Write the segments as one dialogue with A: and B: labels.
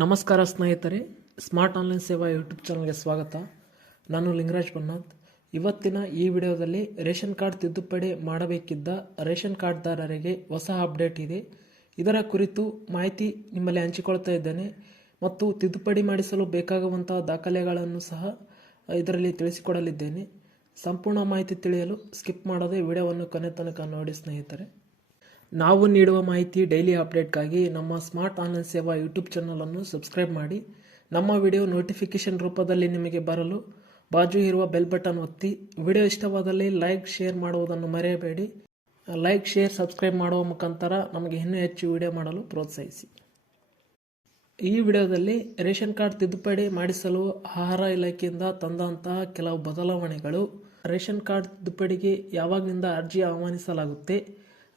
A: ನಮಸ್ಕಾರ ಸ್ನೇಹಿತರೆ, smart online ಸೇವಾ ಯೂಟ್ಯೂಬ್ ಚಾನಲ್ಗೆ ಸ್ವಾಗತ. ನಾನು ಲಿಂಗರಾಜ್ ಬನ್ನಾಥ್ ಇವತ್ತಿನ ಈ ವಿಡಿಯೋದಲ್ಲಿ ರೇಷನ್ ಕಾರ್ಡ್ ತಿದ್ದುಪಡಿ ಮಾಡಬೇಕಿದ್ದ ರೇಷನ್ ಕಾರ್ಡ್ದಾರರಿಗೆ ಹೊಸ ಅಪ್ಡೇಟ್ ಇದೆ. ಇದರ ಕುರಿತು ಮಾಹಿತಿ ನಿಮ್ಮಲ್ಲಿ ಹಂಚಿಕೊಳ್ತಾ ಇದ್ದೇನೆ. ಮತ್ತು ತಿದ್ದುಪಡಿ ಮಾಡಿಸಲು ಬೇಕಾಗುವಂತಹ ದಾಖಲೆಗಳನ್ನು ಸಹ ಇದರಲ್ಲಿ ತಿಳಿಸಿಕೊಡಲಿದ್ದೇನೆ. ಸಂಪೂರ್ಣ ಮಾಹಿತಿ ತಿಳಿಯಲು ಸ್ಕಿಪ್ ಮಾಡದೆ ವಿಡಿಯೋವನ್ನು ಕೊನೆ ತನಕ ನೋಡಿ ಸ್ನೇಹಿತರೆ. ನಾವು ನೀಡುವ ಮಾಹಿತಿ ಡೈಲಿ ಅಪ್ಡೇಟ್ಗಾಗಿ ನಮ್ಮ ಸ್ಮಾರ್ಟ್ ಆನ್ಲೈನ್ ಸೇವಾ ಯೂಟ್ಯೂಬ್ ಚಾನಲನ್ನು ಸಬ್ಸ್ಕ್ರೈಬ್ ಮಾಡಿ. ನಮ್ಮ ವಿಡಿಯೋ ನೋಟಿಫಿಕೇಶನ್ ರೂಪದಲ್ಲಿ ನಿಮಗೆ ಬರಲು ಬಾಜು ಇರುವ ಬೆಲ್ ಬಟನ್ ಒತ್ತಿ. ವಿಡಿಯೋ ಇಷ್ಟವಾದಲ್ಲಿ ಲೈಕ್ ಶೇರ್ ಮಾಡುವುದನ್ನು ಮರೆಯಬೇಡಿ. ಲೈಕ್ ಶೇರ್ ಸಬ್ಸ್ಕ್ರೈಬ್ ಮಾಡುವ ಮುಖಾಂತರ ನಮಗೆ ಇನ್ನೂ ಹೆಚ್ಚು ವಿಡಿಯೋ ಮಾಡಲು ಪ್ರೋತ್ಸಾಹಿಸಿ. ಈ ವಿಡಿಯೋದಲ್ಲಿ ರೇಷನ್ ಕಾರ್ಡ್ ತಿದ್ದುಪಡಿ ಮಾಡಿಸಲು ಆಹಾರ ಇಲಾಖೆಯಿಂದ ತಂದಂತಹ ಕೆಲವು ಬದಲಾವಣೆಗಳು. ರೇಷನ್ ಕಾರ್ಡ್ ತಿದ್ದುಪಡಿಗೆ ಯಾವಾಗಿನಿಂದ ಅರ್ಜಿ ಆಹ್ವಾನಿಸಲಾಗುತ್ತೆ?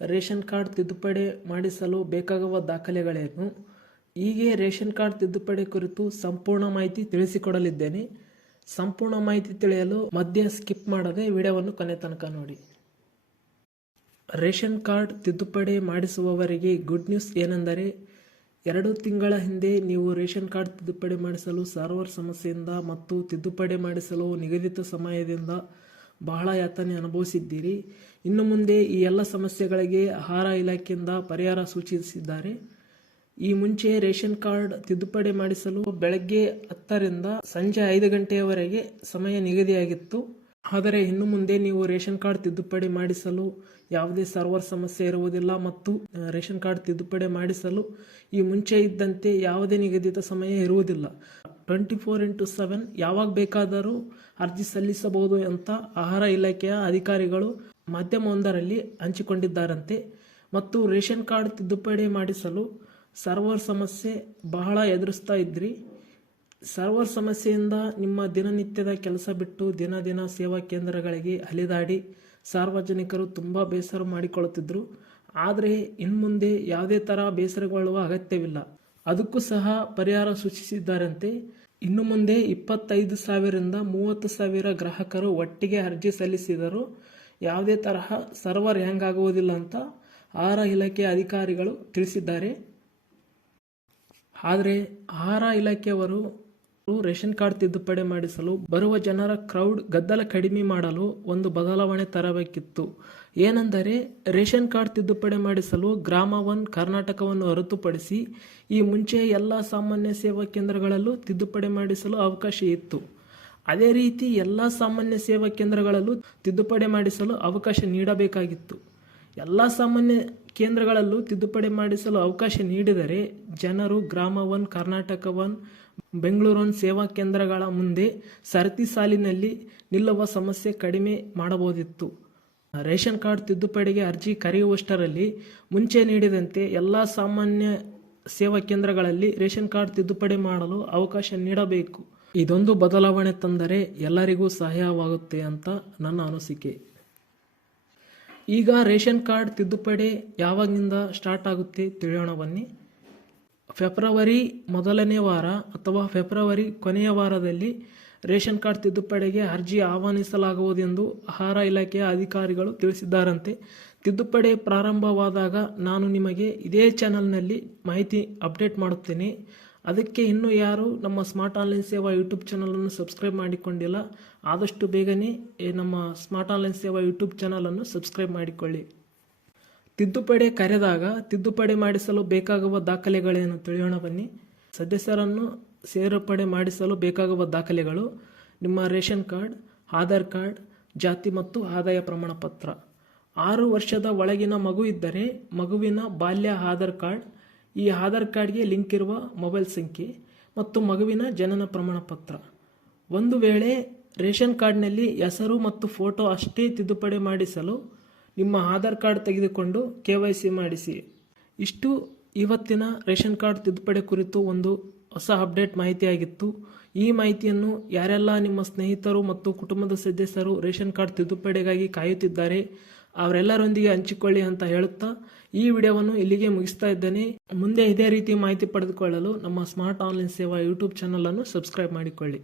A: ರೇಷನ್ ಕಾರ್ಡ್ ತಿದ್ದುಪಡಿ ಮಾಡಿಸಲು ಬೇಕಾಗುವ ದಾಖಲೆಗಳೇನು ಹೀಗೆ ರೇಷನ್ ಕಾರ್ಡ್ ತಿದ್ದುಪಡಿ ಕುರಿತು ಸಂಪೂರ್ಣ ಮಾಹಿತಿ ತಿಳಿಸಿಕೊಡಲಿದ್ದೇನೆ. ಸಂಪೂರ್ಣ ಮಾಹಿತಿ ತಿಳಿಯಲು ಮಧ್ಯ ಸ್ಕಿಪ್ ಮಾಡದೆ ವಿಡಿಯೋವನ್ನು ಕೊನೆ ತನಕ ನೋಡಿ. ರೇಷನ್ ಕಾರ್ಡ್ ತಿದ್ದುಪಡಿ ಮಾಡಿಸುವವರಿಗೆ ಗುಡ್ ನ್ಯೂಸ್ ಏನೆಂದರೆ, ಎರಡು ತಿಂಗಳ ಹಿಂದೆ ನೀವು ರೇಷನ್ ಕಾರ್ಡ್ ತಿದ್ದುಪಡಿ ಮಾಡಿಸಲು ಸರ್ವರ್ ಸಮಸ್ಯೆಯಿಂದ ಮತ್ತು ತಿದ್ದುಪಡಿ ಮಾಡಿಸಲು ನಿಗದಿತ ಸಮಯದಿಂದ ಬಹಳ ಯಾತನೆ ಅನುಭವಿಸಿದ್ದೀರಿ. ಇನ್ನು ಮುಂದೆ ಈ ಎಲ್ಲ ಸಮಸ್ಯೆಗಳಿಗೆ ಆಹಾರ ಇಲಾಖೆಯಿಂದ ಪರಿಹಾರ ಸೂಚಿಸಿದ್ದಾರೆ. ಈ ಮುಂಚೆ ರೇಷನ್ ಕಾರ್ಡ್ ತಿದ್ದುಪಡಿ ಮಾಡಿಸಲು ಬೆಳಗ್ಗೆ ಹತ್ತರಿಂದ ಸಂಜೆ ಐದು ಗಂಟೆಯವರೆಗೆ ಸಮಯ ನಿಗದಿಯಾಗಿತ್ತು. ಆದರೆ ಇನ್ನು ಮುಂದೆ ನೀವು ರೇಷನ್ ಕಾರ್ಡ್ ತಿದ್ದುಪಡಿ ಮಾಡಿಸಲು ಯಾವುದೇ ಸರ್ವರ್ ಸಮಸ್ಯೆ ಇರುವುದಿಲ್ಲ ಮತ್ತು ರೇಷನ್ ಕಾರ್ಡ್ ತಿದ್ದುಪಡಿ ಮಾಡಿಸಲು ಈ ಮುಂಚೆ ಇದ್ದಂತೆ ಯಾವುದೇ ನಿಗದಿತ ಸಮಯ ಇರುವುದಿಲ್ಲ. ಟ್ವೆಂಟಿ ಫೋರ್ ಇಂಟು ಸೆವೆನ್ ಯಾವಾಗ ಬೇಕಾದರೂ ಅರ್ಜಿ ಸಲ್ಲಿಸಬಹುದು ಅಂತ ಆಹಾರ ಇಲಾಖೆಯ ಅಧಿಕಾರಿಗಳು ಮಾಧ್ಯಮವೊಂದರಲ್ಲಿ ಹಂಚಿಕೊಂಡಿದ್ದಾರಂತೆ. ಮತ್ತು ರೇಷನ್ ಕಾರ್ಡ್ ತಿದ್ದುಪಡಿ ಮಾಡಿಸಲು ಸರ್ವರ್ ಸಮಸ್ಯೆ ಬಹಳ ಎದುರಿಸ್ತಾ ಇದ್ರಿ. ಸರ್ವರ್ ಸಮಸ್ಯೆಯಿಂದ ನಿಮ್ಮ ದಿನನಿತ್ಯದ ಕೆಲಸ ಬಿಟ್ಟು ದಿನ ದಿನ ಸೇವಾ ಕೇಂದ್ರಗಳಿಗೆ ಅಲೆದಾಡಿ ಸಾರ್ವಜನಿಕರು ತುಂಬ ಬೇಸರ ಮಾಡಿಕೊಳ್ಳುತ್ತಿದ್ದರು ಆದರೆ ಇನ್ಮುಂದೆ ಯಾವುದೇ ಥರ ಬೇಸರಗೊಳ್ಳುವ ಅಗತ್ಯವಿಲ್ಲ. ಅದಕ್ಕೂ ಸಹ ಪರಿಹಾರ ಸೂಚಿಸಿದ್ದಾರಂತೆ. ಇನ್ನು ಮುಂದೆ ಇಪ್ಪತ್ತೈದು ಸಾವಿರದಿಂದ ಮೂವತ್ತು ಸಾವಿರ ಗ್ರಾಹಕರು ಒಟ್ಟಿಗೆ ಅರ್ಜಿ ಸಲ್ಲಿಸಿದರು ಯಾವುದೇ ತರಹ ಸರ್ವರ್ ಹ್ಯಾಂಗ್ ಆಗುವುದಿಲ್ಲ ಅಂತ ಆಹಾರ ಇಲಾಖೆ ಅಧಿಕಾರಿಗಳು ತಿಳಿಸಿದ್ದಾರೆ. ಆದರೆ ಆಹಾರ ಇಲಾಖೆಯವರು ರೇಷನ್ ಕಾರ್ಡ್ ತಿದ್ದುಪಡಿ ಮಾಡಿಸಲು ಬರುವ ಜನರ ಕ್ರೌಡ್ ಗದ್ದಲ ಕಡಿಮೆ ಮಾಡಲು ಒಂದು ಬದಲಾವಣೆ ತರಬೇಕಿತ್ತು. ಏನೆಂದರೆ, ರೇಷನ್ ಕಾರ್ಡ್ ತಿದ್ದುಪಡಿ ಮಾಡಿಸಲು ಗ್ರಾಮ ಒನ್ ಕರ್ನಾಟಕವನ್ನು ಹೊರತುಪಡಿಸಿ ಈ ಮುಂಚೆ ಎಲ್ಲ ಸಾಮಾನ್ಯ ಸೇವಾ ಕೇಂದ್ರಗಳಲ್ಲೂ ತಿದ್ದುಪಡಿ ಮಾಡಿಸಲು ಅವಕಾಶ ಇತ್ತು. ಅದೇ ರೀತಿ ಎಲ್ಲ ಸಾಮಾನ್ಯ ಸೇವಾ ಕೇಂದ್ರಗಳಲ್ಲೂ ತಿದ್ದುಪಡಿ ಮಾಡಿಸಲು ಅವಕಾಶ ನೀಡಬೇಕಾಗಿತ್ತು. ಎಲ್ಲ ಸಾಮಾನ್ಯ ಕೇಂದ್ರಗಳಲ್ಲೂ ತಿದ್ದುಪಡಿ ಮಾಡಿಸಲು ಅವಕಾಶ ನೀಡಿದರೆ ಜನರು Grama one, Karnataka one Bengaluru one ಸೇವಾ ಕೇಂದ್ರಗಳ ಮುಂದೆ ಸರತಿ ಸಾಲಿನಲ್ಲಿ ನಿಲ್ಲುವ ಸಮಸ್ಯೆ ಕಡಿಮೆ ಮಾಡಬಹುದಿತ್ತು. ರೇಷನ್ ಕಾರ್ಡ್ ತಿದ್ದುಪಡಿಗೆ ಅರ್ಜಿ ಕರೆಯುವಷ್ಟರಲ್ಲಿ ಮುಂಚೆ ನೀಡಿದಂತೆ ಎಲ್ಲ ಸಾಮಾನ್ಯ ಸೇವಾ ಕೇಂದ್ರಗಳಲ್ಲಿ ರೇಷನ್ ಕಾರ್ಡ್ ತಿದ್ದುಪಡಿ ಮಾಡಲು ಅವಕಾಶ ನೀಡಬೇಕು. ಇದೊಂದು ಬದಲಾವಣೆ ತಂದರೆ ಎಲ್ಲರಿಗೂ ಸಹಾಯವಾಗುತ್ತೆ ಅಂತ ನನ್ನ ಅನಿಸಿಕೆ. ಈಗ ರೇಷನ್ ಕಾರ್ಡ್ ತಿದ್ದುಪಡಿ ಯಾವಾಗಿಂದ ಸ್ಟಾರ್ಟ್ ಆಗುತ್ತೆ ತಿಳಿಯೋಣ ಬನ್ನಿ. ಫೆಬ್ರವರಿ ಮೊದಲನೇ ವಾರ ಅಥವಾ ಫೆಬ್ರವರಿ ಕೊನೆಯ ವಾರದಲ್ಲಿ ರೇಷನ್ ಕಾರ್ಡ್ ತಿದ್ದುಪಡಿಗೆ ಅರ್ಜಿ ಆಹ್ವಾನಿಸಲಾಗುವುದೆಂದು ಆಹಾರ ಇಲಾಖೆಯ ಅಧಿಕಾರಿಗಳು ತಿಳಿಸಿದ್ದಾರಂತೆ. ತಿದ್ದುಪಡಿ ಪ್ರಾರಂಭವಾದಾಗ ನಾನು ನಿಮಗೆ ಇದೇ ಚಾನಲ್ನಲ್ಲಿ ಮಾಹಿತಿ ಅಪ್ಡೇಟ್ ಮಾಡುತ್ತೇನೆ. ಅದಕ್ಕೆ ಇನ್ನೂ ಯಾರು ನಮ್ಮ ಸ್ಮಾರ್ಟ್ ಆನ್ಲೈನ್ ಸೇವಾ ಯೂಟ್ಯೂಬ್ ಚಾನಲನ್ನು ಸಬ್ಸ್ಕ್ರೈಬ್ ಮಾಡಿಕೊಂಡಿಲ್ಲ. ಆದಷ್ಟು ಬೇಗನೆ ನಮ್ಮ ಸ್ಮಾರ್ಟ್ ಆನ್ಲೈನ್ ಸೇವಾ ಯೂಟ್ಯೂಬ್ ಚಾನಲನ್ನು ಸಬ್ಸ್ಕ್ರೈಬ್ ಮಾಡಿಕೊಳ್ಳಿ. ತಿದ್ದುಪಡಿ ಕರೆದಾಗ ತಿದ್ದುಪಡಿ ಮಾಡಿಸಲು ಬೇಕಾಗುವ ದಾಖಲೆಗಳೇನು ತಿಳಿಯೋಣ ಬನ್ನಿ. ಸದಸ್ಯರನ್ನು ಸೇರ್ಪಡೆ ಮಾಡಿಸಲು ಬೇಕಾಗುವ ದಾಖಲೆಗಳು ನಿಮ್ಮ ರೇಷನ್ ಕಾರ್ಡ್, ಆಧಾರ್ ಕಾರ್ಡ್, ಜಾತಿ ಮತ್ತು ಆದಾಯ ಪ್ರಮಾಣ ಪತ್ರ ಆರು ವರ್ಷದ ಒಳಗಿನ ಮಗು ಇದ್ದರೆ ಮಗುವಿನ ಬಾಲ್ಯ ಆಧಾರ್ ಕಾರ್ಡ್, ಈ ಆಧಾರ್ ಕಾರ್ಡ್ಗೆ ಲಿಂಕ್ ಇರುವ ಮೊಬೈಲ್ ಸಂಖ್ಯೆ ಮತ್ತು ಮಗುವಿನ ಜನನ ಪ್ರಮಾಣ ಪತ್ರ ಒಂದು ವೇಳೆ ರೇಷನ್ ಕಾರ್ಡ್ನಲ್ಲಿ ಹೆಸರು ಮತ್ತು ಫೋಟೋ ಅಷ್ಟೇ ತಿದ್ದುಪಡಿ ಮಾಡಿಸಲು ನಿಮ್ಮ ಆಧಾರ್ ಕಾರ್ಡ್ ತೆಗೆದುಕೊಂಡು ಕೆ ವೈ ಸಿ ಮಾಡಿಸಿ. ಇಷ್ಟು ಇವತ್ತಿನ ರೇಷನ್ ಕಾರ್ಡ್ ತಿದ್ದುಪಡಿ ಕುರಿತು ಒಂದು ಹೊಸ ಅಪ್ಡೇಟ್ ಮಾಹಿತಿಯಾಗಿತ್ತು. ಈ ಮಾಹಿತಿಯನ್ನು ಯಾರೆಲ್ಲ ನಿಮ್ಮ ಸ್ನೇಹಿತರು ಮತ್ತು ಕುಟುಂಬದ ಸದಸ್ಯರು ರೇಷನ್ ಕಾರ್ಡ್ ತಿದ್ದುಪಡಿಗಾಗಿ ಕಾಯುತ್ತಿದ್ದಾರೆ, ಅವರೆಲ್ಲರೊಂದಿಗೆ ಹಂಚಿಕೊಳ್ಳಿ ಅಂತ ಹೇಳುತ್ತಾ ಈ ವಿಡಿಯೋವನ್ನು ಇಲ್ಲಿಗೆ ಮುಗಿಸ್ತಾ ಇದ್ದೇನೆ. ಮುಂದೆ ಇದೇ ರೀತಿ ಮಾಹಿತಿ ಪಡೆದುಕೊಳ್ಳಲು ನಮ್ಮ ಸ್ಮಾರ್ಟ್ ಆನ್ಲೈನ್ ಸೇವಾ ಯೂಟ್ಯೂಬ್ ಚಾನಲನ್ನು ಸಬ್ಸ್ಕ್ರೈಬ್ ಮಾಡಿಕೊಳ್ಳಿ.